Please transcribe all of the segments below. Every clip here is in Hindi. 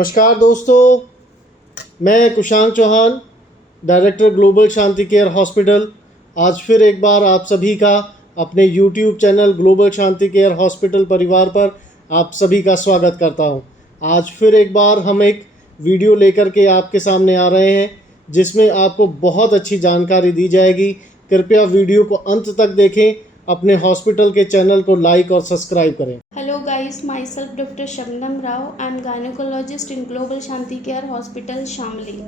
नमस्कार दोस्तों, मैं कुशांक चौहान, डायरेक्टर ग्लोबल शांति केयर हॉस्पिटल। आज फिर एक बार आप सभी का अपने YouTube चैनल ग्लोबल शांति केयर हॉस्पिटल परिवार पर आप सभी का स्वागत करता हूं। आज फिर एक बार हम एक वीडियो लेकर के आपके सामने आ रहे हैं जिसमें आपको बहुत अच्छी जानकारी दी जाएगी। कृपया वीडियो को अंत तक देखें, अपने हॉस्पिटल के चैनल को लाइक और सब्सक्राइब करें। Hello guys, myself Dr. Shabnam Rao. I am gynecologist in Global Shanti Care Hospital Shamli.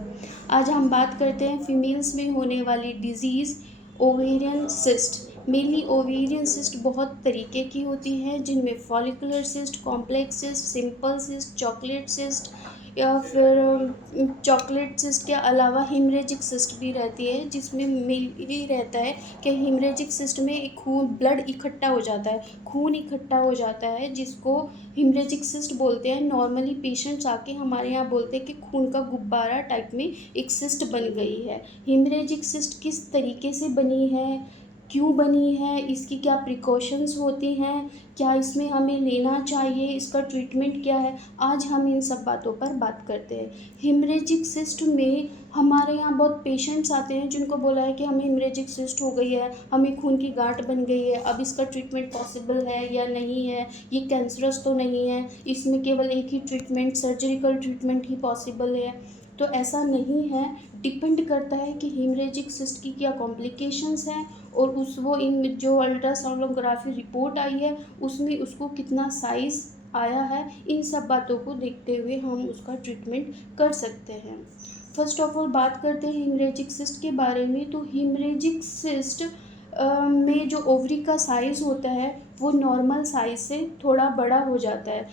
आज हम बात करते हैं फीमेल्स में होने वाली disease ovarian cyst. Mainly ovarian cyst बहुत तरीके की होती हैं, जिनमें follicular cyst, complex cyst, simple cyst, chocolate cyst या फिर चॉकलेट सिस्ट के अलावा हिमरेजिक सिस्ट भी रहती है, जिसमें मेनली रहता है कि हिमरेजिक सिस्ट में एक खून ब्लड इकट्ठा हो जाता है, खून इकट्ठा हो जाता है, जिसको हिमरेजिक सिस्ट बोलते हैं। नॉर्मली पेशेंट्स आके हमारे यहाँ बोलते हैं कि खून का गुब्बारा टाइप में एक सिस्ट बन गई है। हिमरेजिक सिस्ट किस तरीके से बनी है, क्यों बनी है, इसकी क्या प्रिकॉशंस होती हैं, क्या इसमें हमें लेना चाहिए, इसका ट्रीटमेंट क्या है, आज हम इन सब बातों पर बात करते हैं। हिमरेजिक सिस्ट में हमारे यहाँ बहुत पेशेंट्स आते हैं जिनको बोला है कि हमें हिमरेजिक सिस्ट हो गई है, हमें खून की गांठ बन गई है, अब इसका ट्रीटमेंट पॉसिबल है या नहीं है, ये कैंसरस तो नहीं है, इसमें केवल एक ही ट्रीटमेंट सर्जिकल ट्रीटमेंट ही पॉसिबल है। तो ऐसा नहीं है, डिपेंड करता है कि हिमरेजिक सिस्ट की क्या कॉम्प्लिकेशंस हैं और वो इन जो अल्ट्रासोनोग्राफी रिपोर्ट आई है उसमें उसको कितना साइज़ आया है, इन सब बातों को देखते हुए हम उसका ट्रीटमेंट कर सकते हैं। फर्स्ट ऑफ ऑल बात करते हैं हिमरेजिक सिस्ट के बारे में। तो हिमरेजिक सिस्ट में जो ओवरी का साइज़ होता है वो नॉर्मल साइज़ से थोड़ा बड़ा हो जाता है।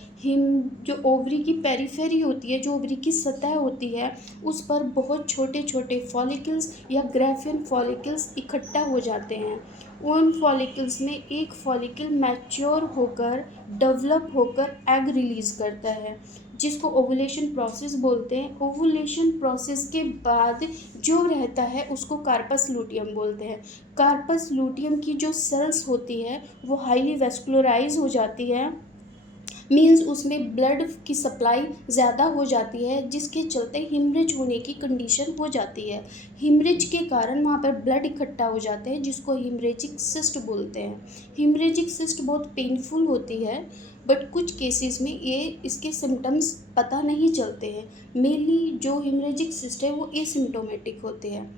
जो ओवरी की पेरिफेरी होती है, जो ओवरी की सतह होती है, उस पर बहुत छोटे छोटे फॉलिकल्स या ग्राफियन फॉलिकल्स इकट्ठा हो जाते हैं। उन फॉलिकल्स में एक फॉलिकल मैच्योर होकर डेवलप होकर एग रिलीज़ करता है, जिसको ओवुलेशन प्रोसेस बोलते हैं। ओवुलेशन प्रोसेस के बाद जो रहता है उसको कार्पस लूटियम बोलते हैं। कार्पस लूटियम की जो सेल्स होती है वो हाईली वेस्कुलराइज हो जाती है, मीन्स उसमें ब्लड की सप्लाई ज़्यादा हो जाती है, जिसके चलते हिमरेज होने की कंडीशन हो जाती है। हिमरेज के कारण वहाँ पर ब्लड इकट्ठा हो जाते हैं, जिसको हिमरेजिक सिस्ट बोलते हैं। हिमरेजिक सिस्ट बहुत पेनफुल होती है, बट कुछ केसेस में ये इसके सिम्टम्स पता नहीं चलते हैं। मेनली जो हिमरेजिक सिस्ट है वो एसिम्टोमेटिक होते हैं,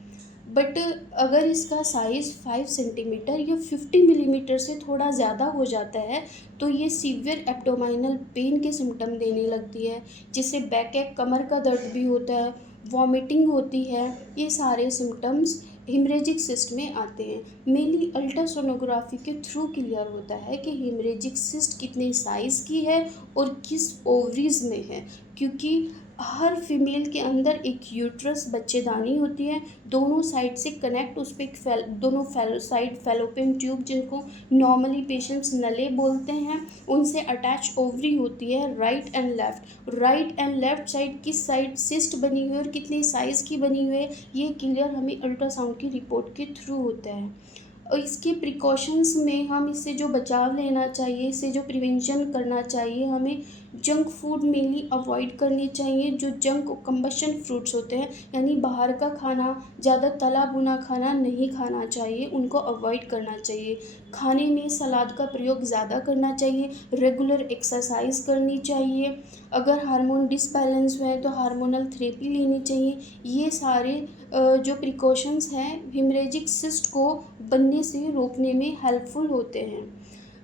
बट अगर इसका साइज़ 5 सेंटीमीटर या 50 मिलीमीटर से थोड़ा ज़्यादा हो जाता है तो ये सीवियर एब्डोमिनल पेन के सिम्टम देने लगती है, जिससे बैक एक कमर का दर्द भी होता है, वॉमिटिंग होती है। ये सारे सिम्टम्स हिमरेजिक सिस्ट में आते हैं। मेनली अल्ट्रासोनोग्राफी के थ्रू क्लियर होता है कि हिमरेजिक सिस्ट कितने साइज़ की है और किस ओवरीज में है, क्योंकि हर फीमेल के अंदर एक यूट्रस बच्चेदानी होती है, दोनों साइड से कनेक्ट उस पर एक दोनों साइड फैलोपियन ट्यूब, जिनको नॉर्मली पेशेंट्स नले बोलते हैं, उनसे अटैच ओवरी होती है right and left. Right and left side किस साइड सिस्ट बनी हुई है और कितने साइज़ की बनी हुई है, ये क्लियर हमें अल्ट्रासाउंड की रिपोर्ट के थ्रू होता है। और इसके प्रिकॉशंस में हम इससे जो बचाव लेना चाहिए, इससे जो प्रिवेंशन करना चाहिए, हमें जंक फूड मेनली अवॉइड करनी चाहिए। जो जंक कंबशन फ्रूट्स होते हैं, यानी बाहर का खाना, ज़्यादा तला भुना खाना नहीं खाना चाहिए, उनको अवॉइड करना चाहिए। खाने में सलाद का प्रयोग ज़्यादा करना चाहिए, रेगुलर एक्सरसाइज करनी चाहिए। अगर हार्मोन डिसबैलेंस है तो हार्मोनल थेरेपी लेनी चाहिए। ये सारे जो प्रिकॉशंस हैं हिमरेजिक सिस्ट को बनने से रोकने में हेल्पफुल होते हैं।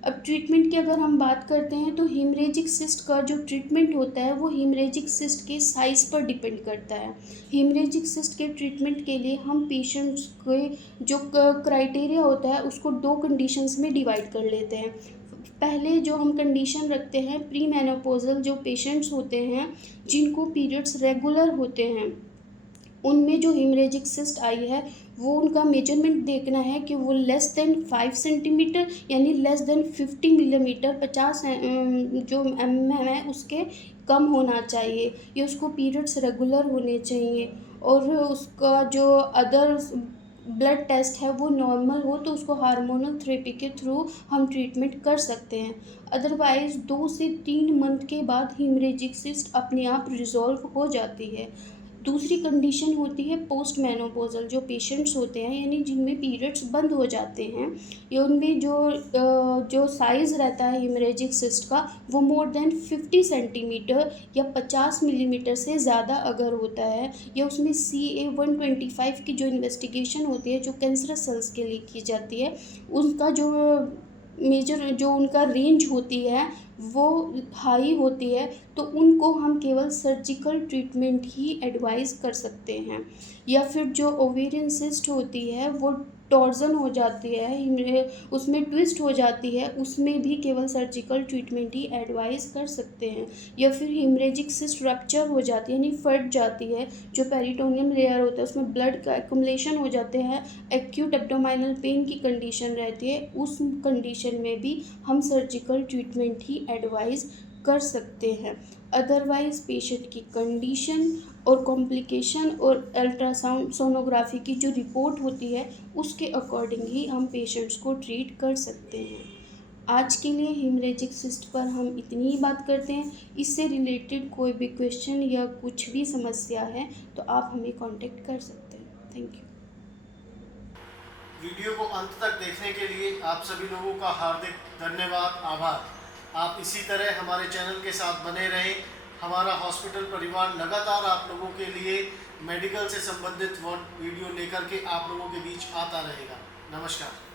अब ट्रीटमेंट की अगर हम बात करते हैं तो हिमरेजिक सिस्ट का जो ट्रीटमेंट होता है वो हिमरेजिक सिस्ट के साइज़ पर डिपेंड करता है। हिमरेजिक सिस्ट के ट्रीटमेंट के लिए हम पेशेंट्स के जो क्राइटेरिया होता है उसको 2 कंडीशंस में डिवाइड कर लेते हैं। पहले जो हम कंडीशन रखते हैं, प्री मेनोपॉजल जो पेशेंट्स होते हैं जिनको पीरियड्स रेगुलर होते हैं, उनमें जो हिमरेजिक सिस्ट आई है वो उनका मेजरमेंट देखना है कि वो लेस देन 5 सेंटीमीटर यानी लेस देन 50 मिलीमीटर 50 जो है उसके कम होना चाहिए, या उसको पीरियड्स रेगुलर होने चाहिए। और उसका जो अदर ब्लड टेस्ट है वो नॉर्मल हो तो उसको हार्मोनल थेरेपी के थ्रू हम ट्रीटमेंट कर सकते हैं। अदरवाइज़ 2 से 3 मंथ के बाद हेमरेजिक सिस्ट अपने आप रिज़ॉल्व हो जाती है। दूसरी कंडीशन होती है पोस्ट मेनोपॉज़ल, जो पेशेंट्स होते हैं यानी जिनमें पीरियड्स बंद हो जाते हैं या उनमें जो साइज़ रहता है हेमरेजिक सिस्ट का वो मोर देन 50 सेंटीमीटर या 50 मिलीमीटर से ज़्यादा अगर होता है, या उसमें CA-125 की जो इन्वेस्टिगेशन होती है जो कैंसरस सेल्स के लिए की जाती है, उसका जो मेजर जो उनका रेंज होती है वो हाई होती है, तो उनको हम केवल सर्जिकल ट्रीटमेंट ही एडवाइस कर सकते हैं। या फिर जो ओवेरियन सिस्ट होती है वो टॉर्ज़न हो जाती है, उसमें ट्विस्ट हो जाती है, उसमें भी केवल सर्जिकल ट्रीटमेंट ही एडवाइस कर सकते हैं। या फिर हेमरेजिक सिस्ट रप्चर हो जाती है यानी फट जाती है, जो पेरिटोनियम लेयर होता है उसमें ब्लड का एक्युमुलेशन हो जाते हैं, एक्यूट एब्डोमिनल पेन की कंडीशन रहती है, उस कंडीशन में भी हम सर्जिकल ट्रीटमेंट ही एडवाइस कर सकते हैं। अदरवाइज़ पेशेंट की कंडीशन और कॉम्प्लिकेशन और अल्ट्रासाउंड सोनोग्राफी की जो रिपोर्ट होती है उसके अकॉर्डिंग ही हम पेशेंट्स को ट्रीट कर सकते हैं। आज के लिए हेमरेजिक सिस्ट पर हम इतनी ही बात करते हैं। इससे रिलेटेड कोई भी क्वेश्चन या कुछ भी समस्या है तो आप हमें कांटेक्ट कर सकते हैं। Thank you. वीडियो को अंत तक देखने के लिए आप सभी लोगों का हार्दिक धन्यवाद, आभार। आप इसी तरह हमारे चैनल के साथ बने रहें। हमारा हॉस्पिटल परिवार लगातार आप लोगों के लिए मेडिकल से संबंधित वीडियो लेकर के आप लोगों के बीच आता रहेगा। नमस्कार।